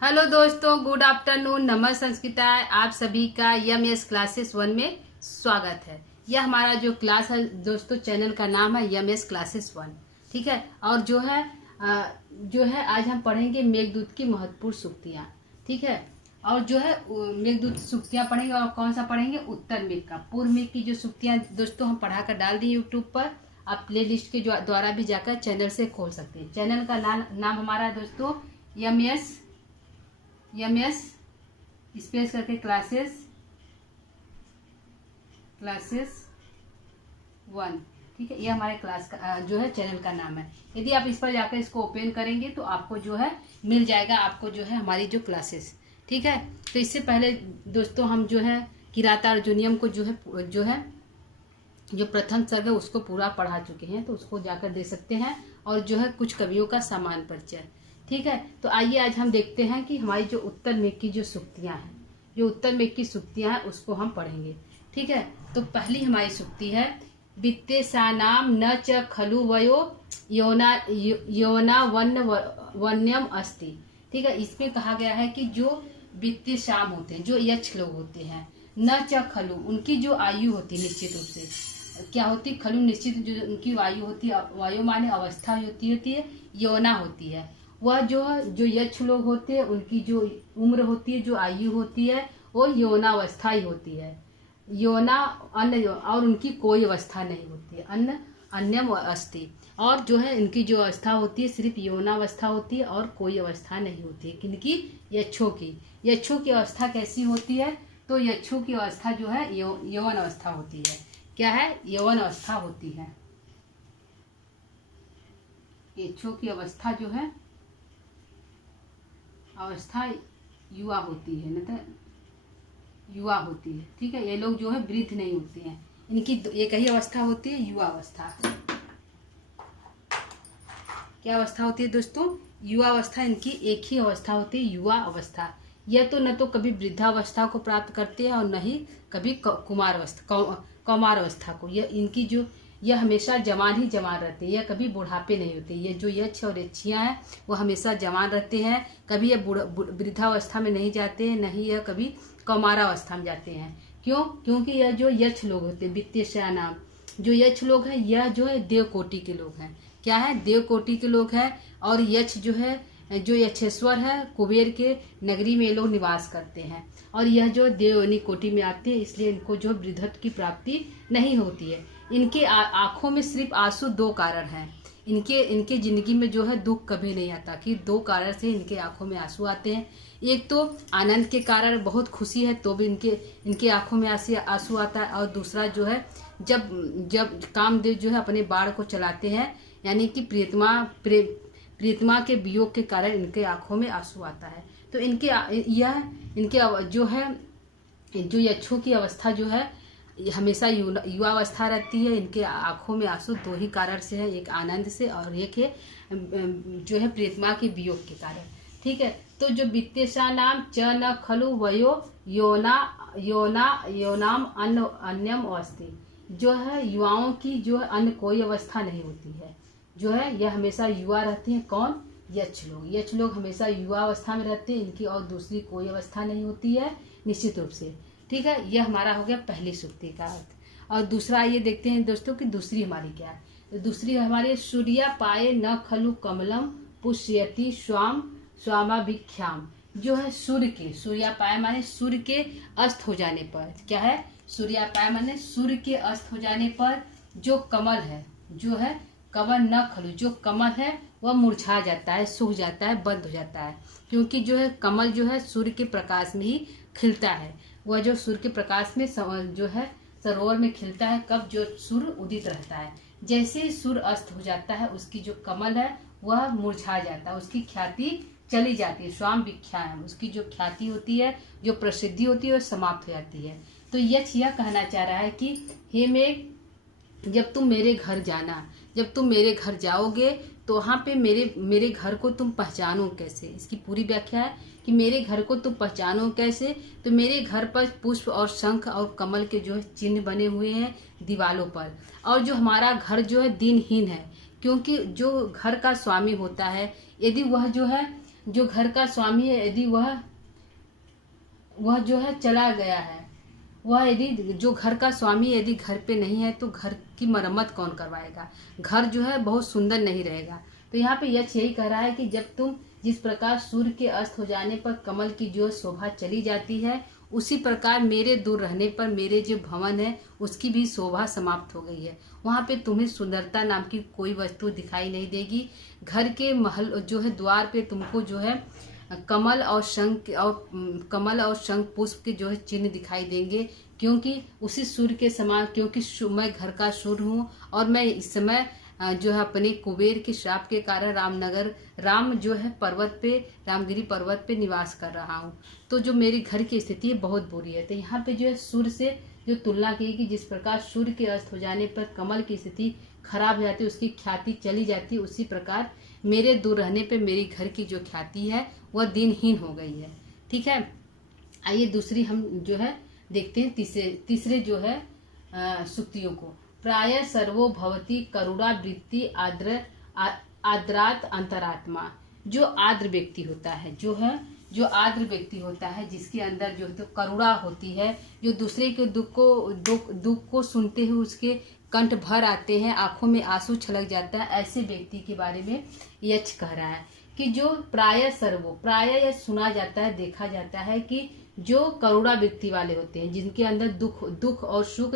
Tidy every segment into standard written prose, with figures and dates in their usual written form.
Hello दोस्तों, good afternoon, नमस्ते संस्कृताय। आप सभी का यमएस क्लासेस 1 में स्वागत है। यह हमारा जो क्लास है दोस्तों, चैनल का नाम है यमएस क्लासेस 1। ठीक है। और जो है आज हम पढ़ेंगे मेघदूत की महत्वपूर्ण सूक्तियाँ। ठीक है। और जो है मेघदूत सूक्तियाँ पढ़ेंगे। और कौन सा पढ़ेंगे? उत्तर मेघ का। पूर्व मेघ की जो सूक्तियाँ दोस्तों हम पढ़ा कर डाल दी यूट्यूब पर। आप प्ले लिस्ट के द्वारा भी जाकर चैनल से खोल सकते हैं। चैनल का नाम हमारा है दोस्तों यमएस स्पेस करके क्लासेस 1। ठीक है। ये हमारे क्लास का जो है चैनल का नाम है। यदि आप इस पर जाकर इसको ओपन करेंगे तो आपको जो है मिल जाएगा, आपको जो है हमारी जो क्लासेस। ठीक है। तो इससे पहले दोस्तों हम जो है किराता अर्जुनियम को जो प्रथम सर्ग है उसको पूरा पढ़ा चुके हैं, तो उसको जाकर दे सकते हैं। और जो है कुछ कवियों का सामान्य परिचय। ठीक है। तो आइए आज हम देखते हैं कि हमारी जो उत्तर मेघ की जो सूक्तियाँ हैं, जो उत्तर मेघ की सूक्तियाँ हैं उसको हम पढ़ेंगे। ठीक है। तो पहली हमारी सूक्ति है, वित्तेषाणाम न च खलु वयो योना वन्यम अस्ति। ठीक है। इसमें कहा गया है कि जो वित्तेषाम होते हैं, जो यक्ष लोग होते हैं, न च खलु, उनकी जो आयु होती है निश्चित रूप से क्या होती, खलु निश्चित जो उनकी वायु होती है, वायु माने अवस्था होती है, योना होती है। वह जो यक्ष लोग होते हैं उनकी जो उम्र होती है, जो आयु होती है, वो यौनावस्था ही होती है। यौना अन्य, और उनकी कोई अवस्था नहीं होती है। अन्यम अस्ति। और जो है इनकी जो अवस्था होती है सिर्फ यौनावस्था होती है और कोई अवस्था नहीं होती है। किनकी? यक्षों की अवस्था कैसी होती है? तो यक्षों की अवस्था जो है यौवन अवस्था होती है। क्या है? यौवन अवस्था होती है। यक्षों की अवस्था जो है अवस्था युवा होती है, न तो युवा होती है। ठीक है। ये लोग जो है वृद्ध नहीं होते हैं, इनकी एक ही अवस्था होती है, युवा अवस्था। क्या अवस्था होती है दोस्तों? युवा अवस्था। इनकी एक ही अवस्था होती है, युवा अवस्था। यह तो न तो कभी वृद्धावस्था को प्राप्त करते हैं और न ही कभी कौमार अवस्था को। यह हमेशा जवान ही जवान रहते हैं, यह कभी बुढ़ापे नहीं होते। ये जो यक्ष और यक्षियाँ हैं वो हमेशा जवान रहते हैं, कभी यह वृद्धावस्था में नहीं जाते हैं, न ही यह कभी कौमारावस्था में जाते हैं। क्यों? क्योंकि यह जो यक्ष लोग होते हैं, वित्तेषाणाम, जो यक्ष लोग हैं, यह जो है देव कोटि के लोग हैं। क्या है? देव कोटि के लोग हैं। और यक्ष जो है, जो यक्षेश्वर है, कुबेर के नगरी में ये लोग निवास करते हैं। और यह जो देवनी कोटि में आते हैं, इसलिए इनको जो वृद्धत्व की प्राप्ति नहीं होती है। इनके आंखों में सिर्फ आंसू दो कारण हैं। इनके जिंदगी में जो है दुख कभी नहीं आता। कि दो कारण से इनके आंखों में आंसू आते हैं। एक तो आनंद के कारण, बहुत खुशी है तो भी इनके आंखों में आंसू आता है। और दूसरा जो है जब कामदेव जो है अपने बाण को चलाते हैं, यानी कि प्रियतमा के वियोग के कारण इनके आंखों में आंसू आता है। तो इनके जो है जो यक्षों की अवस्था जो है हमेशा युवा अवस्था रहती है। इनके आंखों में आंसू दो ही कारण से है, एक आनंद से और एक है जो है प्रियतमा के वियोग के कारण। ठीक है। तो जो वित्तेषाणाम च न खलु वयो योनाम अन्यम अस्ति, जो है युवाओं की जो है अन्य कोई अवस्था नहीं होती है। जो है यह हमेशा युवा रहती हैं। कौन? यक्ष लोग हमेशा युवा अवस्था में रहते हैं, इनकी और दूसरी कोई अवस्था नहीं होती है निश्चित रूप से। ठीक है। यह हमारा हो गया पहली सूक्ति का अर्थ। और दूसरा ये देखते हैं दोस्तों कि दूसरी हमारी क्या है। तो दूसरी हमारी, सूर्या पाए न खलु कमलम पुष्यति स्वामाभिख्याम। जो है सूर्या पाए माने सूर्य के अस्त हो जाने पर। क्या है? सूर्या पाए माने सूर्य के अस्त हो जाने पर जो कमल है, जो है कमल न खलु, जो कमल है वह मुरझा जाता है, सूख जाता है, बंद हो जाता है। क्योंकि जो है कमल जो है सूर्य के प्रकाश में ही खिलता है। वह जो सूर्य के प्रकाश में जो है सरोवर में खिलता है कब? जो सूर्य उदित रहता है। जैसे ही सूर्य अस्त हो जाता है उसकी जो कमल है वह मुरझा जाता है, उसकी ख्याति चली जाती है। स्वाम विख्याम, उसकी जो ख्याति होती है, जो प्रसिद्धि होती है, वह समाप्त हो जाती है। तो यक्ष यह कहना चाह रहा है कि हे मेघ, जब तुम मेरे घर जाओगे तो वहाँ पे मेरे घर को तुम पहचानो कैसे? इसकी पूरी व्याख्या है कि मेरे घर को तुम पहचानो कैसे। तो मेरे घर पर पुष्प और शंख और कमल के जो है चिन्ह बने हुए हैं दीवालों पर। और जो हमारा घर जो है दिनहीन है, क्योंकि जो घर का स्वामी होता है, यदि वह जो है जो घर का स्वामी है यदि वह जो है चला गया है, वह यदि जो घर का स्वामी यदि घर पे नहीं है तो घर की मरम्मत कौन करवाएगा, घर जो है बहुत सुंदर नहीं रहेगा। तो यहाँ पे यक्ष यही कह रहा है कि जब तुम जिस प्रकार सूर्य के अस्त हो जाने पर कमल की जो शोभा चली जाती है, उसी प्रकार मेरे दूर रहने पर मेरे जो भवन है उसकी भी शोभा समाप्त हो गई है। वहाँ पे तुम्हें सुंदरता नाम की कोई वस्तु दिखाई नहीं देगी। घर के महल जो है द्वार पे तुमको जो है कमल और शंख पुष्प के जो है चिन्ह दिखाई देंगे, क्योंकि उसी सूर्य के समान, क्योंकि मैं घर का सूर्य हूँ और मैं इस समय जो है अपने कुबेर के श्राप के कारण राम जो है रामगिरी पर्वत पे निवास कर रहा हूँ। तो जो मेरी घर की स्थिति है बहुत बुरी है। तो यहाँ पे जो है सूर्य से जो तुलना की कि जिस प्रकार सूर्य के अस्त हो जाने पर कमल की स्थिति खराब हो जाती है, उसकी ख्याति चली जाती है, उसी प्रकार मेरे दूर रहने पे मेरी घर की जो ख्याति है वह दिनहीन हो गई है। ठीक है, आइए दूसरी हम जो है देखते हैं तीसरे जो है सुक्तियों को। प्राय सर्वो भवति करुणा वृत्ति आद्रात अंतरात्मा। जो आद्र व्यक्ति होता है, जो आद्र व्यक्ति होता है, जिसके अंदर जो तो करुणा होती है, जो दूसरे के दुख को सुनते हुए उसके कंठ भर आते हैं, आंखों में आंसू छलक जाता है, ऐसे व्यक्ति के बारे में यक्ष कह रहा है कि जो प्राय यह सुना जाता है, देखा जाता है कि जो करुणा वृत्ति वाले होते हैं, जिनके अंदर दुख और सुख,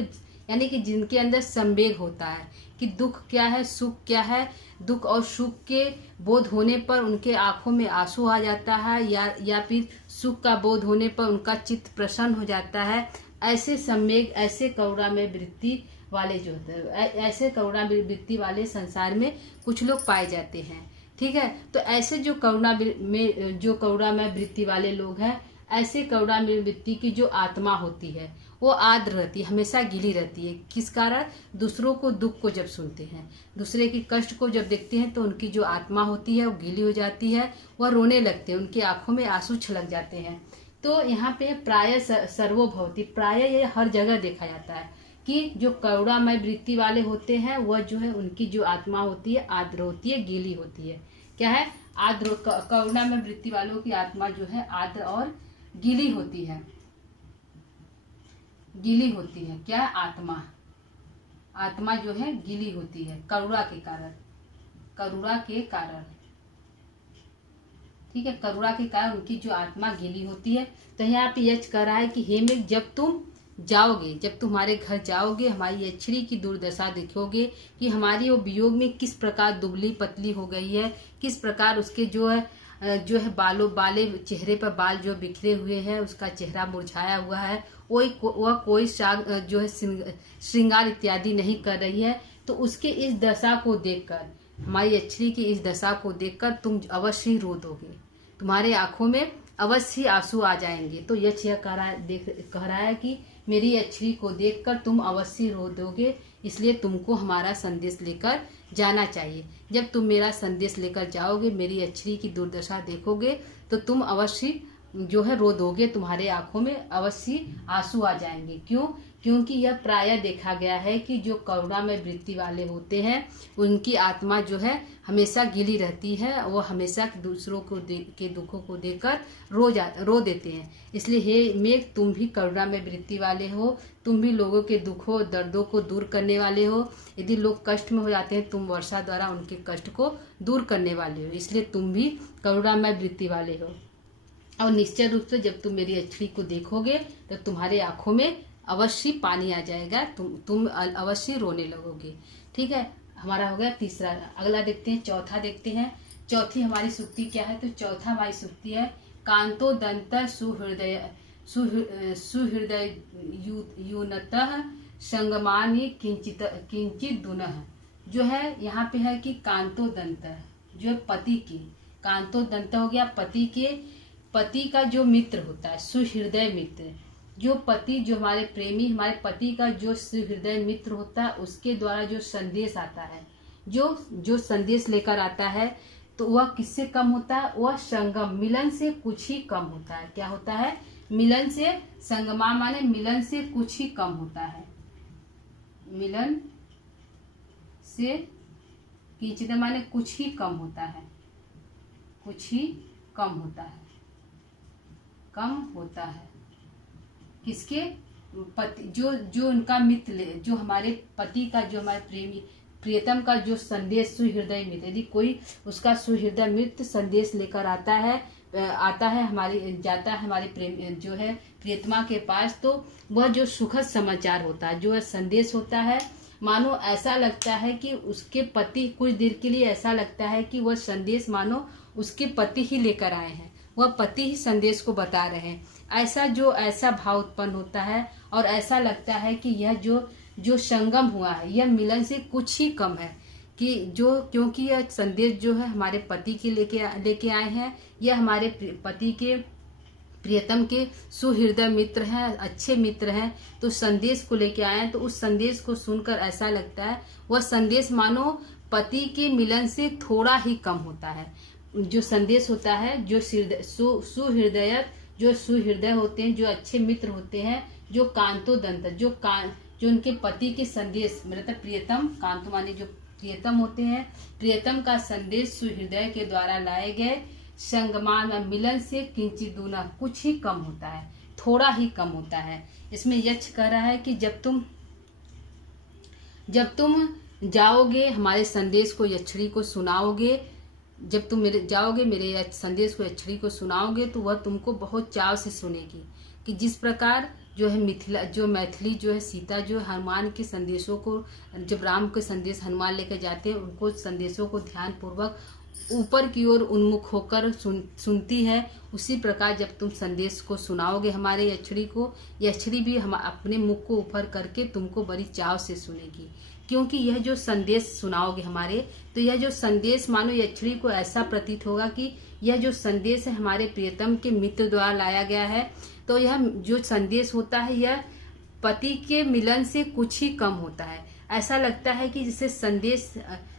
यानी कि जिनके अंदर संवेग होता है कि दुख क्या है, सुख क्या है, दुख और सुख के बोध होने पर उनके आंखों में आंसू आ जाता है, या फिर सुख का बोध होने पर उनका चित्त प्रसन्न हो जाता है। ऐसे संवेग, ऐसे करुणामय वृत्ति वाले जो होते हैं, ऐसे करुणा वृत्ति वाले संसार में कुछ लोग पाए जाते हैं। ठीक है, तो ऐसे जो करुणामय वृत्ति वाले लोग हैं, ऐसे करुणामय वृत्ति की जो आत्मा होती है वो आर्द्र रहती है, हमेशा गीली रहती है। किस कारण? दूसरों को दुख को जब सुनते हैं, दूसरे की कष्ट को जब देखते हैं तो उनकी जो आत्मा होती है वो गीली हो जाती है, वह रोने लगते हैं, उनकी आंखों में आंसू छलक जाते हैं। तो यहाँ पे प्राय सर्वोभवती, प्राय ये हर जगह देखा जाता है कि जो करुणामय वृत्ति वाले होते हैं वह जो है उनकी जो आत्मा होती है आर्द्र होती है, गीली होती है। क्या है? आर्द्र। करुणामय वृत्ति वालों की आत्मा जो है आर्द्र और गीली होती है, गीली होती है। क्या? आत्मा जो है गीली होती है करुणा के कारण, ठीक है, करुणा के कारण उनकी जो आत्मा गीली होती है। तो यहाँ पे यक्ष कह रहा है कि हे मेघ, जब तुम जाओगे, जब तुम्हारे घर जाओगे, हमारी यक्षिणी की दुर्दशा देखोगे कि हमारी वो वियोग में किस प्रकार दुबली पतली हो गई है, किस प्रकार उसके जो है चेहरे पर बाल जो बिखरे हुए हैं, उसका चेहरा मुरझाया हुआ है, वह कोई जो है श्रृंगार इत्यादि नहीं कर रही है। तो उसके इस दशा को देखकर, हमारी यक्षिणी की इस दशा को देखकर तुम अवश्य ही रो दोगे, तुम्हारे आंखों में अवश्य आंसू आ जाएंगे। तो यक्ष यह कह रहा है कि मेरी यक्षिणी को देखकर तुम अवश्य रो दोगे, इसलिए तुमको हमारा संदेश लेकर जाना चाहिए। जब तुम मेरा संदेश लेकर जाओगे, मेरी यक्षिणी की दुर्दशा देखोगे, तो तुम अवश्य जो है रो दोगे, तुम्हारे आंखों में अवश्य आंसू आ जाएंगे। क्यों? क्योंकि यह प्रायः देखा गया है कि जो करुणा में वृत्ति वाले होते हैं उनकी आत्मा जो है हमेशा गीली रहती है, वो हमेशा दूसरों के दुखों को देखकर रो देते हैं। इसलिए हे मेघ, तुम भी करुणा में वृत्ति वाले हो, तुम भी लोगों के दुखों दर्दों को दूर करने वाले हो। यदि लोग कष्ट में हो जाते हैं, तुम वर्षा द्वारा उनके कष्ट को दूर करने वाले हो, इसलिए तुम भी करुणा में वृत्ति वाले हो। और निश्चय रूप से जब तुम मेरी यक्षिणी को देखोगे तो तुम्हारे आंखों में अवश्य पानी आ जाएगा, तुम अवश्य रोने लगोगे। ठीक है, हमारा हो गया तीसरा। अगला देखते हैं, चौथा देखते हैं। चौथी हमारी सुक्ति क्या है? तो चौथा हमारी सुक्ति है, कांतो दंत सुहृदय यूनतः संगमानि किंचित दुनः। जो है यहाँ पे है कि कांतो दंत, जो पति की, कांतो दंत हो गया पति का जो मित्र होता है, सुहृदय मित्र, जो पति, जो हमारे प्रेमी, हमारे पति का जो सुहृदय मित्र होता है, उसके द्वारा जो संदेश आता है, जो संदेश लेकर आता है, तो वह किससे कम होता है? वह संगम, मिलन से कुछ ही कम होता है। क्या होता है? मिलन से, संगमा माने मिलन से कुछ ही कम होता है, मिलन से किंचित माने कुछ ही कम होता है, कुछ ही कम होता है, कम होता है। किसके? पति, जो उनका मित्र, जो हमारे पति का, जो हमारे प्रेमी प्रियतम का जो संदेश सुहृदय मित्र, यदि कोई उसका सुहृदय मित्र संदेश लेकर आता है जाता है हमारे प्रेम जो है प्रियतमा के पास, तो वह जो सुखद समाचार होता है, जो संदेश होता है, मानो ऐसा लगता है कि उसके पति, कुछ देर के लिए ऐसा लगता है कि वह संदेश मानो उसके पति ही लेकर आए हैं, वह पति ही संदेश को बता रहे हैं। ऐसा भाव उत्पन्न होता है और ऐसा लगता है कि यह जो संगम हुआ है यह मिलन से कुछ ही कम है, क्योंकि यह संदेश जो है हमारे पति के लेके आए हैं, यह हमारे पति के प्रियतम के सुहृदय मित्र हैं, अच्छे मित्र हैं, तो संदेश को लेके आए हैं। तो उस संदेश को सुनकर ऐसा लगता है वह संदेश मानो पति के मिलन से थोड़ा ही कम होता है। जो संदेश होता है, जो सुहृदय होते हैं, जो अच्छे मित्र होते हैं, जो कांतोदंत, जो उनके पति के संदेश, मतलब प्रियतम, कांतो माने जो प्रियतम होते हैं, प्रियतम का संदेश सुहृदय के द्वारा लाए गए संगमान में मिलन से किंचित दूना, कुछ ही कम होता है, थोड़ा ही कम होता है। इसमें यक्ष कह रहा है कि जब तुम जाओगे हमारे संदेश को यक्षिणी को सुनाओगे, जब तुम मेरे संदेश को यक्षिणी को सुनाओगे तो वह तुमको बहुत चाव से सुनेगी। कि जिस प्रकार जो है मैथिली जो है सीता जो हनुमान के संदेशों को, जब राम के संदेश हनुमान लेकर जाते हैं, उनको संदेशों को ध्यान पूर्वक ऊपर की ओर उन्मुख होकर सुनती है, उसी प्रकार जब तुम संदेश को सुनाओगे हमारे यक्षिणी को, यक्षिणी भी हम अपने मुख को ऊपर करके तुमको बड़ी चाव से सुनेगी। क्योंकि यह जो संदेश सुनाओगे हमारे, तो यह जो संदेश मानो यक्षिणी को ऐसा प्रतीत होगा कि यह जो संदेश है हमारे प्रियतम के मित्र द्वारा लाया गया है, तो यह जो संदेश होता है यह पति के मिलन से कुछ ही कम होता है। ऐसा लगता है कि जैसे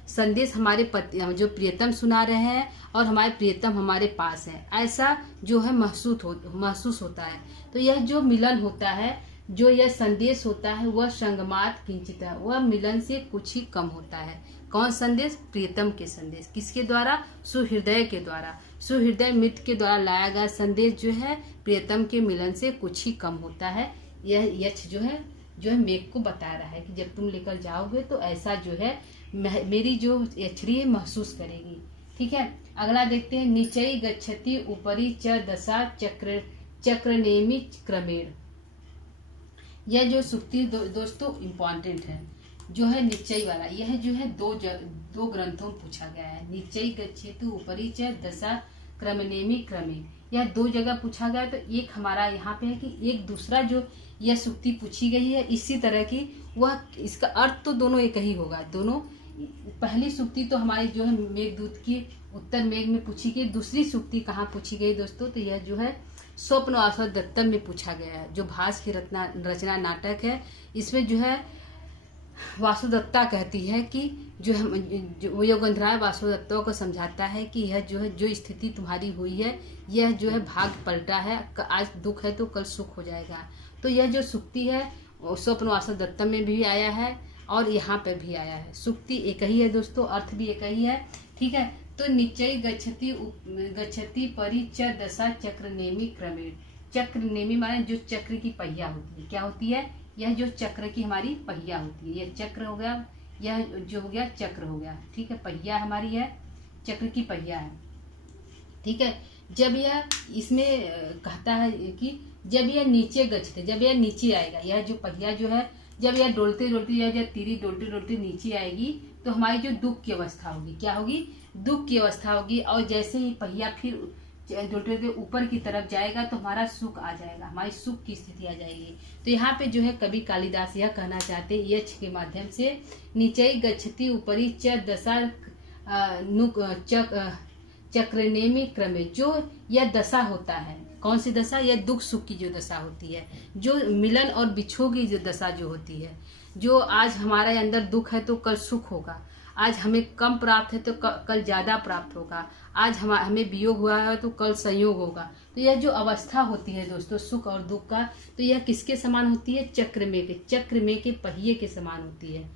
संदेश हमारे पति जो प्रियतम सुना रहे हैं और हमारे प्रियतम हमारे पास है, ऐसा जो है महसूस होता है। तो यह जो मिलन होता है, जो यह संदेश होता है, वह संगमात किंचित है, वह मिलन से कुछ ही कम होता है। कौन संदेश? प्रियतम के संदेश। किसके द्वारा? सुहृदय के द्वारा, सुहृदय मित्र के द्वारा लाया गया संदेश जो है प्रियतम के मिलन से कुछ ही कम होता है। यह यक्ष जो है मेघ को बता रहा है कि जब तुम लेकर जाओगे तो ऐसा जो है मेरी जो यक्षिणी महसूस करेगी। ठीक है, अगला देखते हैं। नीचई गच्छति ऊपरी च दशा चक्रनेमि क्रमेण। यह जो सुक्ति दोस्तों इम्पॉर्टेंट है, जो है निश्चय वाला, यह जो है दो ग्रंथों में पूछा गया है। निश्चय गच्छेतु उपरि च दशा क्रमनेमि क्रमे, यह दो जगह पूछा गया। तो एक हमारा यहाँ पे है कि एक दूसरा जो यह सुक्ति पूछी गई है इसी तरह की, वह इसका अर्थ तो दोनों एक ही होगा। दोनों, पहली सुक्ति तो हमारी जो है मेघदूत की उत्तर मेघ में पूछी गई। दूसरी सुक्ति कहाँ पूछी गई दोस्तों? तो यह जो है स्वप्न वासुदत्तम में पूछा गया है, जो भास की रचना नाटक है। इसमें जो है वासुदत्ता कहती है कि जो योगेंद्राय वासुदत्ता को समझाता है कि यह जो है जो स्थिति तुम्हारी हुई है, यह जो है भाग्य पलटा है, आज दुख है तो कल सुख हो जाएगा। तो यह जो सुक्ति है स्वप्न वासुदत्तम में भी आया है और यहाँ पे भी आया है। सुक्ति एक ही है दोस्तों, अर्थ भी एक ही है। ठीक है, तो निश्चय गच्छति परि च दशा चक्रनेमि क्रमेण। चक्रनेमि माने जो चक्र की पहिया होती है। क्या होती है? यह जो चक्र की हमारी पहिया होती है, यह चक्र हो गया, यह जो हो गया चक्र हो गया। ठीक है, पहिया हमारी है, चक्र की पहिया है। ठीक है, जब यह इसमें कहता है कि जब यह नीचे गच्छते, जब यह नीचे आएगा, यह जो पहिया जो है जब यह डोलते डोलते या जब तीरी डोलते डोलते नीचे आएगी तो हमारी जो दुख की अवस्था होगी, क्या होगी? दुख की अवस्था होगी। और जैसे ही पहिया फिर डोलते डोलते ऊपर की तरफ जाएगा तो हमारा सुख आ जाएगा, हमारी सुख की स्थिति आ जाएगी। तो यहाँ पे जो है कवि कालिदास यह कहना चाहते हैं यक्ष के माध्यम से, नीचे गच्छति ऊपरी च दशा चक्रनेमि क्रमे। जो यह दशा होता है, कौन सी दशा? यह दुख सुख की जो दशा होती है, जो मिलन और बिछोह की जो दशा जो होती है, जो आज हमारे अंदर दुख है तो कल सुख होगा, आज हमें कम प्राप्त है तो कल ज्यादा प्राप्त होगा, आज हमें वियोग हुआ है तो कल संयोग होगा। तो यह जो अवस्था होती है दोस्तों सुख और दुख का, तो यह किसके समान होती है? चक्र में के पहिए के समान होती है।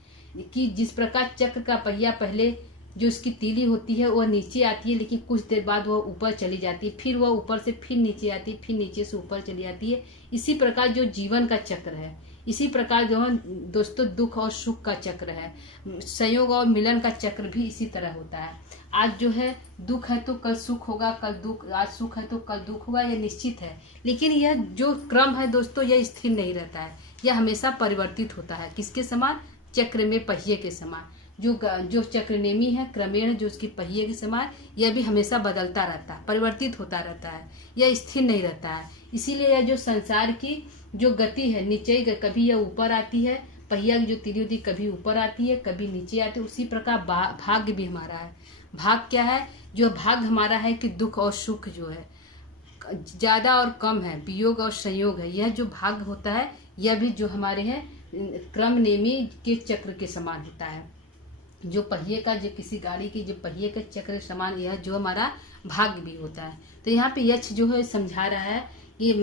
कि जिस प्रकार चक्र का पहिया पहले जो उसकी तीली होती है वह नीचे आती है, लेकिन कुछ देर बाद वह ऊपर चली जाती है, फिर वह ऊपर से फिर नीचे आती है, फिर नीचे से ऊपर चली जाती है। इसी प्रकार जो जीवन का चक्र है, इसी प्रकार जो है दोस्तों दुख और सुख का चक्र है, संयोग और मिलन का चक्र भी इसी तरह होता है। आज जो है दुख है तो कल सुख होगा, कल दुख, आज सुख है तो कल दुख होगा, यह निश्चित है। लेकिन यह जो क्रम है दोस्तों यह स्थिर नहीं रहता है, यह हमेशा परिवर्तित होता है। किसके समान? चक्र में पहिए के समान। जो चक्रनेमी है क्रमेण जो उसकी पहिए के समान, यह भी हमेशा बदलता रहता है, परिवर्तित होता रहता है, यह स्थिर नहीं रहता है। इसीलिए यह जो संसार की जो गति है नीचे, कभी यह ऊपर आती है, पहिया की जो तीली होती है कभी ऊपर आती है कभी नीचे आती है। उसी प्रकार भाग्य भी हमारा है। भाग क्या है? जो भाग हमारा है कि दुख और सुख जो है ज्यादा और कम है, वियोग और संयोग है, यह जो भाग होता है यह भी जो हमारे है क्रम नेमी के चक्र के समान होता है। जो पहिए का, जो किसी गाड़ी की जो पहिए के चक्र के समान यह जो हमारा भाग्य भी होता है। तो यहाँ पे यक्ष जो है समझा रहा है कि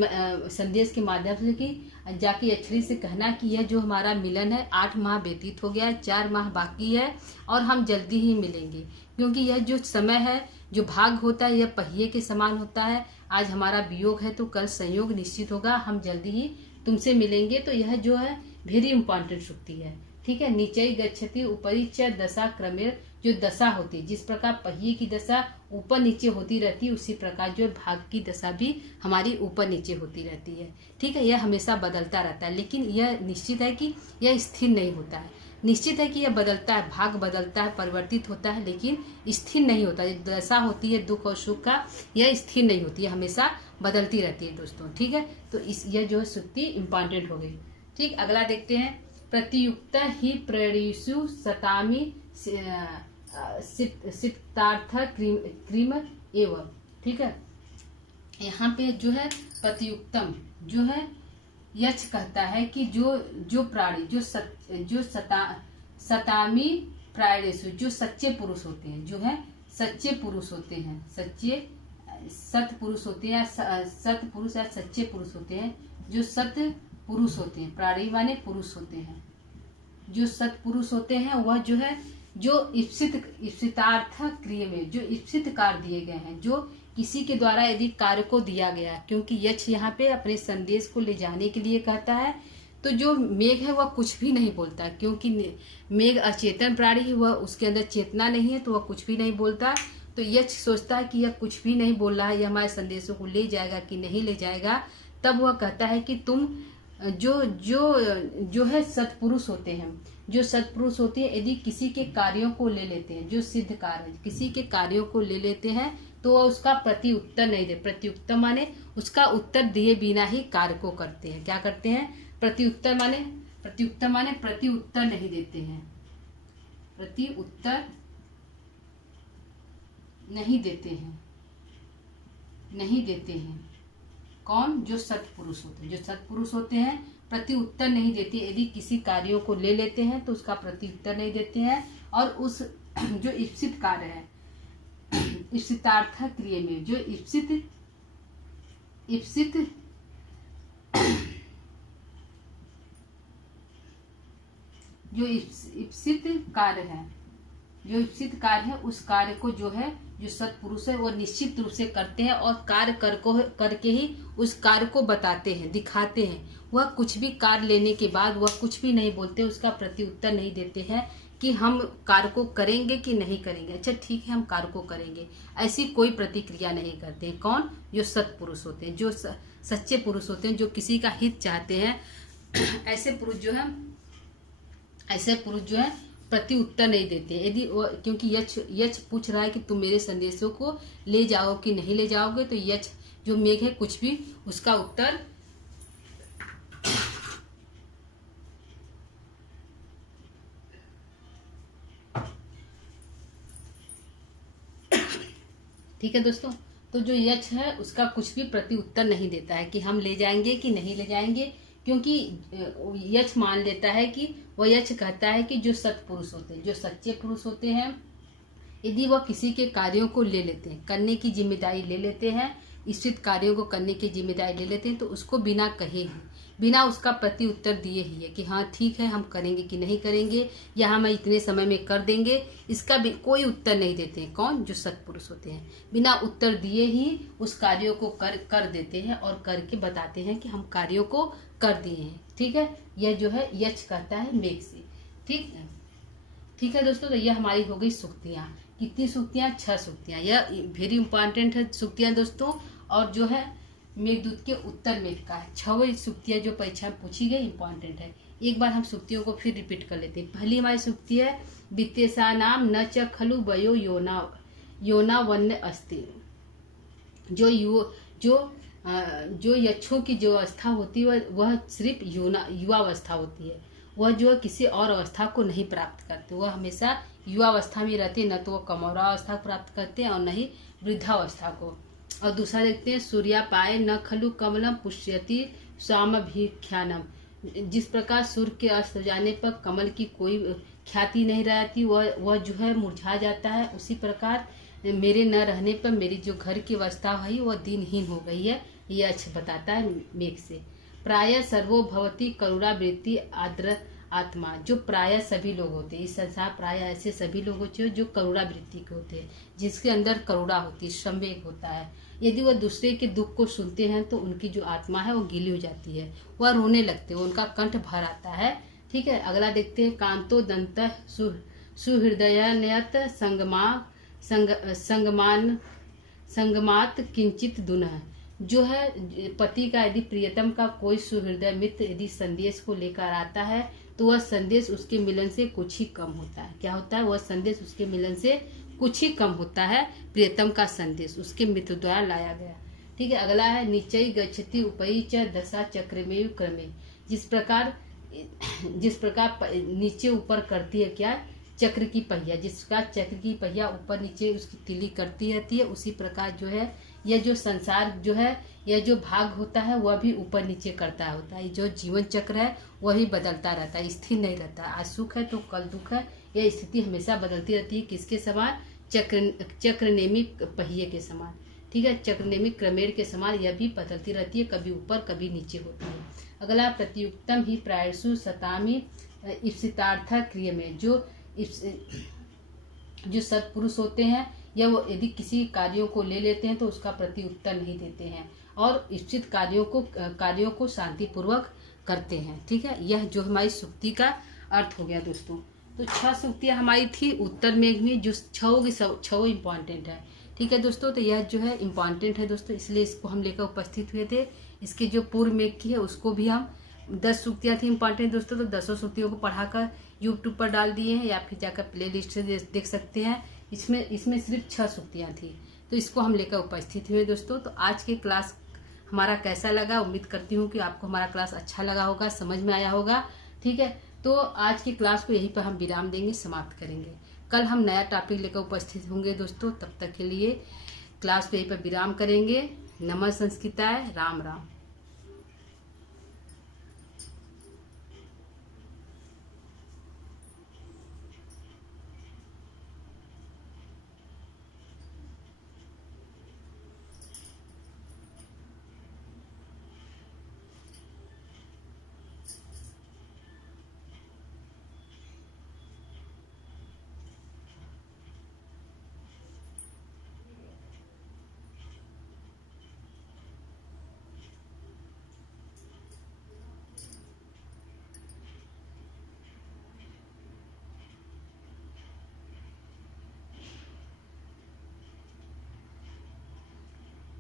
संदेश के माध्यम से कि जाके यक्षिणी से कहना कि यह जो हमारा मिलन है 8 माह व्यतीत हो गया है, 4 माह बाकी है और हम जल्दी ही मिलेंगे। क्योंकि यह जो समय है, जो भाग होता है, यह पहिए के समान होता है। आज हमारा वियोग है तो कल संयोग निश्चित होगा, हम जल्दी ही तुमसे मिलेंगे। तो यह जो है वेरी इंपॉर्टेंट शुक्ति है, ठीक है। नीचे गच्छति ऊपरी च दशा क्रमेण, जो दशा होती है, जिस प्रकार पहिए की दशा ऊपर नीचे होती रहती है, उसी प्रकार जो भाग की दशा भी हमारी ऊपर नीचे होती रहती है, ठीक है। यह हमेशा बदलता रहता है, लेकिन यह निश्चित है कि यह स्थिर नहीं होता है। निश्चित है कि यह बदलता है, भाग बदलता है, परिवर्तित होता है, लेकिन स्थिर नहीं होता। जो दशा होती है दुख और सुख का, यह स्थिर नहीं होती है, हमेशा बदलती रहती है दोस्तों, ठीक है। तो यह जो है सूक्ति इंपॉर्टेंट हो गई, ठीक। अगला देखते हैं। प्रतियुक्त ही प्रणीषु सतामी सिद्धार्थ क्रीम एवं, ठीक है। यहाँ पे जो है प्रतियुक्तम जो है यक्ष कहता है कि जो प्राणी जो सतामी प्राणेषु, जो सच्चे पुरुष होते हैं, जो है सच्चे पुरुष होते हैं, सत पुरुष होते हैं, सत पुरुष या सच्चे पुरुष होते हैं, जो सत्य पुरुष होते हैं, प्राणी माने पुरुष होते हैं, जो सत्पुरुष होते हैं, वह जो है जो इप्सितार्थ क्रिया में जो इप्सित कार्य दिए गए हैं, जो किसी के द्वारा यदि कार्य को दिया गया, क्योंकि यक्ष यहाँ पे अपने संदेश को ले जाने के लिए कहता है। तो जो मेघ है वह कुछ भी नहीं बोलता, क्योंकि मेघ अचेतन प्राणी है, वह उसके अंदर चेतना नहीं है, तो वह कुछ भी नहीं बोलता। तो यक्ष सोचता है कि यह कुछ भी नहीं बोल रहा है, यह हमारे संदेशों को ले जाएगा कि नहीं ले जाएगा। तब वह कहता है कि तुम जो है सत्पुरुष होते हैं, जो सत्पुरुष होते हैं, यदि किसी के कार्यों को ले लेते हैं, जो सिद्ध कार्य किसी के कार्यों को ले लेते हैं, तो वह उसका प्रति उत्तर नहीं दे। प्रत्युत्तर माने उसका उत्तर दिए बिना ही कार्य को करते हैं। क्या करते हैं? प्रति उत्तर माने प्रति उत्तर नहीं देते हैं, प्रति उत्तर नहीं देते हैं। कौन? जो सत्पुरुष होते हैं। जो सत्पुरुष होते हैं प्रति उत्तर नहीं देते। यदि किसी कार्यों को ले लेते हैं तो उसका प्रति उत्तर नहीं देते हैं, और उस जो इप्सित कार्य है, इप्सितार्थ क्रिया में जो इप्सित कार्य है, उस कार्य को जो है जो सत्पुरुष है वो निश्चित रूप से करते हैं, और कार्य करके ही उस कार्य को बताते हैं, दिखाते हैं। वह कुछ भी कार्य लेने के बाद वह कुछ भी नहीं बोलते, उसका प्रति उत्तर नहीं देते हैं कि हम कार्य को करेंगे कि नहीं करेंगे, अच्छा ठीक है हम कार्य को करेंगे, ऐसी कोई प्रतिक्रिया नहीं करते हैं। कौन? जो सत्पुरुष होते हैं, जो सच्चे पुरुष होते हैं, जो किसी का हित चाहते हैं। ऐसे पुरुष जो है प्रति उत्तर नहीं देते। यदि क्योंकि यक्ष पूछ रहा है कि तुम मेरे संदेशों को ले जाओ कि नहीं ले जाओगे, तो यक्ष जो मेघ है कुछ भी उसका उत्तर ठीक है दोस्तों। तो जो यक्ष है उसका कुछ भी प्रति उत्तर नहीं देता है कि हम ले जाएंगे कि नहीं ले जाएंगे, क्योंकि यक्ष मान लेता है कि वह यक्ष कहता है कि जो सत्पुरुष होते हैं, जो सच्चे पुरुष होते हैं, यदि वह किसी के कार्यों को ले लेते हैं, करने की जिम्मेदारी ले लेते हैं, इच्छित कार्यों को करने की जिम्मेदारी ले लेते हैं, तो उसको बिना कहे ही, बिना उसका प्रति उत्तर दिए ही है कि हाँ ठीक है हम करेंगे कि नहीं करेंगे, या हम इतने समय में कर देंगे, इसका भी कोई उत्तर नहीं देते हैं। कौन? जो सत्पुरुष होते हैं, बिना उत्तर दिए ही उस कार्यों को कर देते हैं और करके बताते हैं कि हम कार्यों को कर दिए हैं। ठीक है, यह जो है यच कहता है मेघ से। ठीक है दोस्तों, तो यह हमारी हो गई सूक्तियाँ। कितनी सूक्तियाँ? 6 सूक्तियाँ। यह वेरी इंपॉर्टेंट है सूक्तियाँ दोस्तों, और जो है मेघदूत के उत्तर में का है। 6 सूक्तियाँ जो परीक्षा में पूछी गई इंपॉर्टेंट है। एक बार हम सूक्तियों को फिर रिपीट कर लेते हैं। पहली हमारी सूक्ति है वित्तेसा नाम न च खलु वयो योना वन्य अस्ति। जो यक्षों की जो अवस्था होती है वह सिर्फ युवावस्था होती है। वह जो किसी और अवस्था को नहीं प्राप्त करते, वह हमेशा युवावस्था में रहते, न तो वह कमौरावस्था को प्राप्त करते हैं और न ही वृद्धावस्था को। और दूसरा देखते हैं सूर्यापाय न खलु कमलम पुष्यति स्वामभिख्यानम। जिस प्रकार सूर्य के अस्त जाने पर कमल की कोई ख्याति नहीं रहती, वह जो है मुरझा जाता है, उसी प्रकार मेरे न रहने पर मेरी जो घर की अवस्था है वह दिनहीन हो गई है। यह अच्छा बताता है मेघ से। प्राय सर्वो भवति करुणावृत्ति आद्र आत्मा। जो प्राय सभी लोग होते हैं इस संसार, प्राय ऐसे सभी लोग होते हैं जो करुणावृत्ति के होते हैं, जिसके अंदर करुणा होती है, संवेग होता है। यदि वह दूसरे के दुख को सुनते हैं तो उनकी जो आत्मा है वो गीली हो जाती है, वह रोने लगते हैं, उनका कंठ भर आता है। ठीक है, अगला देखते हैं कांतो दंत सुहृदयनयत संगमात किंचित दुनः। जो है पति का यदि प्रियतम का कोई सुहृदय मित्र यदि संदेश को लेकर आता है तो वह संदेश उसके मिलन से कुछ ही कम होता है। क्या होता है? वह संदेश उसके मिलन से कुछ ही कम होता है। प्रियतम का संदेश उसके मित्र द्वारा लाया गया। ठीक है, अगला है निचय गच्छति उपई च दशा चक्रमेव क्रमे। जिस प्रकार नीचे ऊपर करती है क्या? चक्र की पहिया। जिसका चक्र की पहिया ऊपर नीचे उसकी तिली करती रहती है, उसी प्रकार जो है यह जो संसार जो है, यह जो भाग होता है वह भी ऊपर नीचे करता होता है। जो जीवन चक्र है वह भी बदलता रहता है, स्थिर नहीं रहता। आज सुख है तो कल दुख है, यह स्थिति हमेशा बदलती रहती है। किसके समान? चक्रनेमी पहिए के समान। ठीक है, चक्रनेमी क्रमेण के समान यह भी बदलती रहती है, कभी ऊपर कभी नीचे होती है। अगला प्रतियुक्तम ही प्रायसु सतामी ईप्सितार्थ क्रिय में। जो सत्पुरुष होते हैं या वो यदि किसी कार्यों को ले लेते हैं तो उसका प्रति उत्तर नहीं देते हैं और इच्छित कार्यों को शांतिपूर्वक करते हैं। ठीक है, यह जो हमारी सूक्ति का अर्थ हो गया दोस्तों। तो 6 सूक्तियाँ हमारी थी उत्तर मेघ में, जो 6 इम्पॉर्टेंट है। ठीक है दोस्तों, तो यह जो है इम्पॉर्टेंट है दोस्तों, इसलिए इसको हम लेकर उपस्थित हुए थे। इसके जो पूर्व मेघ की है उसको भी हम 10 सूक्तियाँ थी इम्पॉर्टेंट दोस्तों, तो 10 सूक्तियों को पढ़ाकर यूट्यूब पर डाल दिए हैं या फिर जाकर प्ले लिस्ट से देख सकते हैं। इसमें सिर्फ 6 सूक्तियाँ थी, तो इसको हम लेकर उपस्थित हुए दोस्तों। तो आज के क्लास हमारा कैसा लगा? उम्मीद करती हूँ कि आपको हमारा क्लास अच्छा लगा होगा, समझ में आया होगा। ठीक है, तो आज की क्लास को यहीं पर हम विराम देंगे, समाप्त करेंगे। कल हम नया टॉपिक लेकर उपस्थित होंगे दोस्तों। तब तक के लिए क्लास को यहीं पर विराम करेंगे। नमः संस्कृताय। राम राम।